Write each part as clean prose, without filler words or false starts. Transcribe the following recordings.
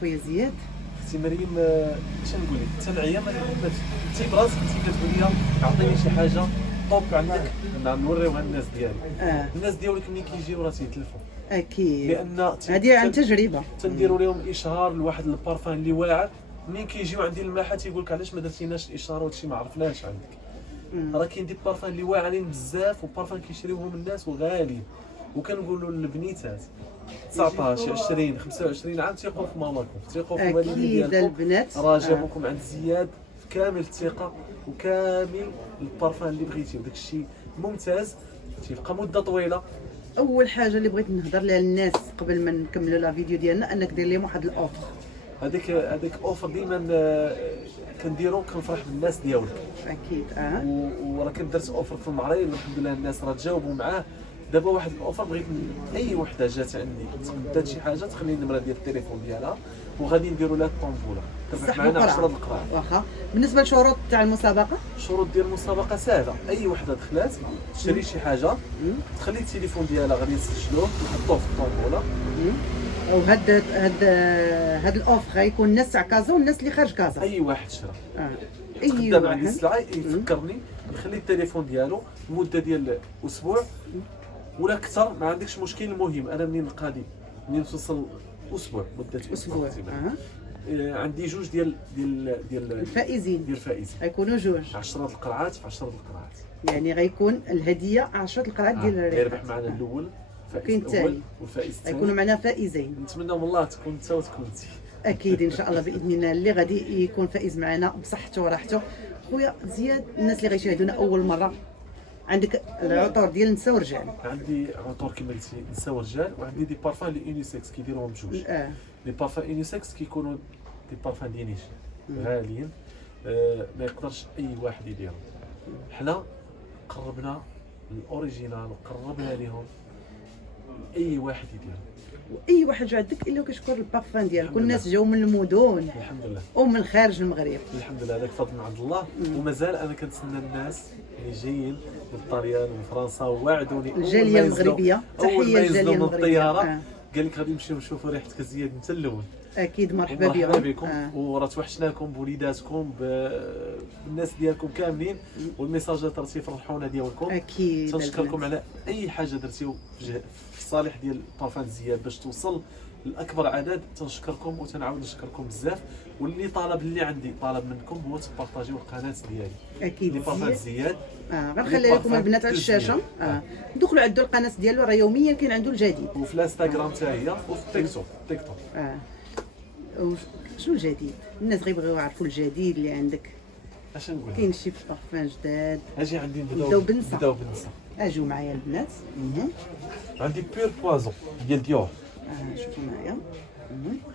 خويا زياد. اختي مريم، اش نقول لك، تنعيا ما انت براسك كنتي كتقول لي عطيني شي حاجه طوب عندك نوريوها الناس ديالي. الناس ديالك ملي كيجيو راه تيتلفوا اكيد، لان هذه عن تجربه. تنديروا لهم اشهار لواحد البارفان اللي واعر، ملي كيجيو عندي الماحه تيقول لك علاش ما درتيناش الاشهار وهادشي ما عرفناش عندك. راه كاين دي بارفان اللي واعرين بزاف وبارفان كيشريوهم الناس وغاليين، وكنقولوا للبنيتات 19 20 25 عام تيقوا في ماماكم، تيقوا في والدين اكيد ديالكم، البنات راه جابوكم عند زياد في كامل الثقه وكامل البارفان اللي بغيتي، وداك الشيء ممتاز تيبقى مده طويله. اول حاجه اللي بغيت نهضر لها للناس قبل ما نكملوا لا فيديو ديالنا انك دير لهم واحد الاوفر. هذاك اوفر ديما كنديرو كنفرح بالناس ديالك. اكيد وراه كنت درت اوفر في المعرض والحمد لله الناس راه تجاوبوا معاه. دابا واحد الاوفر بغيت اي وحده جات عندي تقدات شي حاجه تخلي النمره ديال التليفون ديالها وغادي نديروا لها الطنبوله تربح معنا 10 القراع. واخا بالنسبه للشروط تاع المسابقه، الشروط ديال المسابقه سهله، اي وحده دخلات تشري شي حاجه تخلي التليفون ديالها غادي نسجلوه نحطوه في الطنبوله. هاد الاوفر غيكون الناس تاع كازا والناس اللي خارج كازا. اي واحد شرا اي خدام عندي واحد السلعه يفكرني نخلي التليفون ديالو مده ديال اسبوع ولا اكثر، ما عندكش مشكل. المهم انا منين نقادي منين توصل اسبوع مده اسبوع عندي جوج ديال الفائزين غيكونوا جوج 10 القرعات في 10 القرعات، يعني غيكون الهديه 10 القرعات ديال الربح. يربح معنا الاول الفائز الاول والفائز الثاني، غيكونوا معنا فائزين. نتمنى من الله تكون انت وتكون انت. اكيد ان شاء الله باذن الله اللي غادي يكون فائز معنا بصحته وراحته. خويا زياد، الناس اللي غيشاهدونا اول مره، عندك العطور ديال نساء ورجال؟ عندي عطور كما قلتي نساء ورجال، وعندي دي بارفان لي يونيسكس كيديروهم بجوج. لي بارفان يونيسكس كيكونوا دي بارفان ديال نيش غاليين، ما يقدرش اي واحد يديرهم. حنا قربنا الاوريجينال وقربنا لهم اي واحد يديرهم، واي واحد جا عندك الا كيشكر البارفان ديالك. والناس جاو من المدن الحمد لله ومن خارج المغرب الحمد لله، هذاك فضل من عند الله. ومازال انا كنتسنى الناس اللي جايين من الطليان ومن فرنسا ووعدوني الجاليه المغربيه. تحيه للجاليه المغربيه. قال لك غادي نمشيو نشوفوا ريحتك زياد انت الاول. اكيد مرحبا بكم. وراه توحشناكم بوليداتكم بالناس ديالكم كاملين، والميساجات راه تيفرحونا ديالكم. اكيد تنشكركم على اي حاجه درتيو في الصالح ديال بارفان زياد باش توصل لاكبر عدد. تنشكركم وتنعاود نشكركم بزاف. واللي طالب اللي عندي طالب منكم هو تبارطاجيو القناه ديالي اكيد بارفان زياد. غنخلي لكم البنات على الشاشه. دخلوا عندو القناه ديالو، راه يوميا كاين عنده الجديد. وفي الانستغرام حتى هي وفي التيك توك. شنو الجديد؟ الناس غيبغيو يعرفوا الجديد اللي عندك. اش نقول؟ كاين شي بارفان جداد. اجي عندي نبداو بالنساء. اجيو معايا البنات. عندي بير بوازون ديال ديور. شوفوا معايا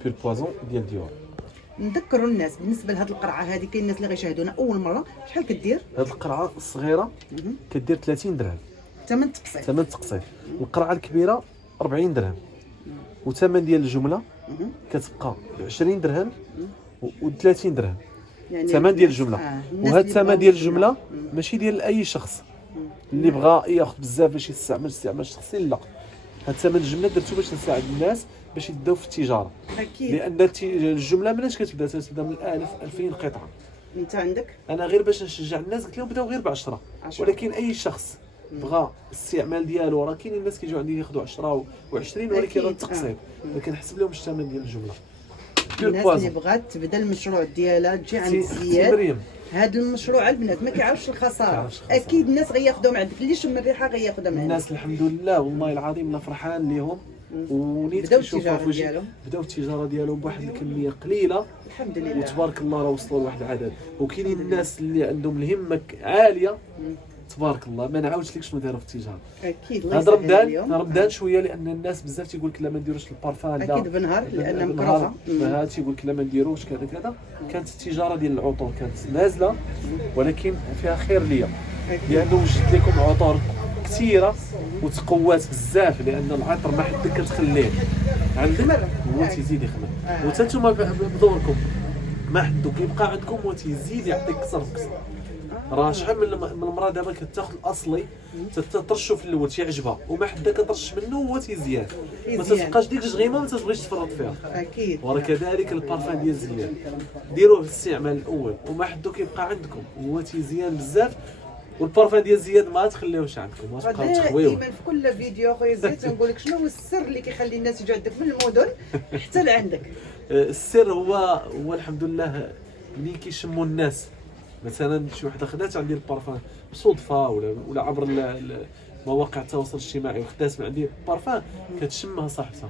بير بوازون ديال ديور. نذكروا الناس بالنسبه لهاد القرعه هذه، كاين الناس اللي غيشاهدونا اول مره، شحال كدير؟ هاد القرعه الصغيره كدير 30 درهم، ثمن تقسيط. القرعه الكبيره 40 درهم، وثمن ديال الجمله كتبقى ب 20 درهم و 30 درهم، يعني ثمن ديال الجمله. وهذا الثمن ديال الجمله ماشي ديال اي شخص اللي بغى ياخذ بزاف باش يستعمل استعمال شخصي، لا، هذا ثمن الجمله درتو باش نساعد الناس باش يبداو في التجاره. اكيد، لان الجمله مناش كتبدا من 1000 2000 قطعه. انت عندك؟ انا غير باش نشجع الناس قلت لهم بداو غير ب 10، ولكن اي شخص بغى الاستعمال ديالو، راه كاينين الناس كيجيو عندي ياخذوا 10 و20 ولكن راه التقسيط، ولكن نحسب لهم الثمن ديال الجمله. الناس اللي بغات تبدا المشروع ديالها تجي عند زياد. هذا المشروع البنات ما كيعرفش الخساره. اكيد الناس غياخذوا من عندك، اللي شم الريحه غياخذها من عندك. الناس الحمد لله والله العظيم انا فرحان لهم، ونيت بداو التجاره ديالهم بواحد الكميه قليله الحمد لله، وتبارك الله راه وصلوا لواحد العدد. وكاينين الناس اللي عندهم الهمه عاليه تبارك الله، ما نعاودش لك شنو داروا في التجاره. اكيد هذا رمضان شويه، لان الناس بزاف تيقول لك لا ما نديروش البارفان، لا اكيد بنهار لان مكروهه، هذا تيقول لك لا ما نديروش كذا كذا. كانت التجاره ديال العطور كانت نازله، ولكن فيها خير ليا، لانه وجدت لكم عطور كثيره وتقوات بزاف، لان العطر ما حدك كتخليه عندك هو تيزيد يخدم. وحتى نتوما بدوركم ما حدو كيبقى عندكم وتيزيد يعطيك كثر بكثر. راه شحال من المراه دابا كتاخذ الاصلي تترشو في الاول تيعجبها وما حدا كترش منه هو تيزيان ما تتبقاش ديك الشغيمه ما تبغيش تفرط فيها. اكيد. وراه كذلك البارفان ديال زياد ديروه في الاستعمال الاول وما حدو كيبقى عندكم هو تيزيان بزاف. والبارفان ديال زياد ما تخليوهش عندكم ما تبقاو تخويوه. دائما في كل فيديو اخويا زياد تنقول لك شنو هو السر اللي كيخلي الناس يجوا عندك من المدن حتى لعندك. السر هو الحمد لله ملي كيشموا الناس مثلا شي وحده خدات عندي البارفان بصدفه ولا عبر مواقع التواصل الاجتماعي وخدات من عندي البارفان كتشمها صاحبتها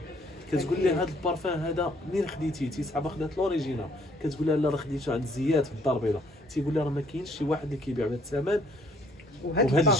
كتقول لي هذا البارفان هذا منين خديتيه؟ صاحبها خدات لوريجينال كتقول لها لا راه خديته عند زياد في الدار البيضاء. تيقول لها راه ما كاينش شي واحد اللي كيبيع بهذا الثمن وبهذا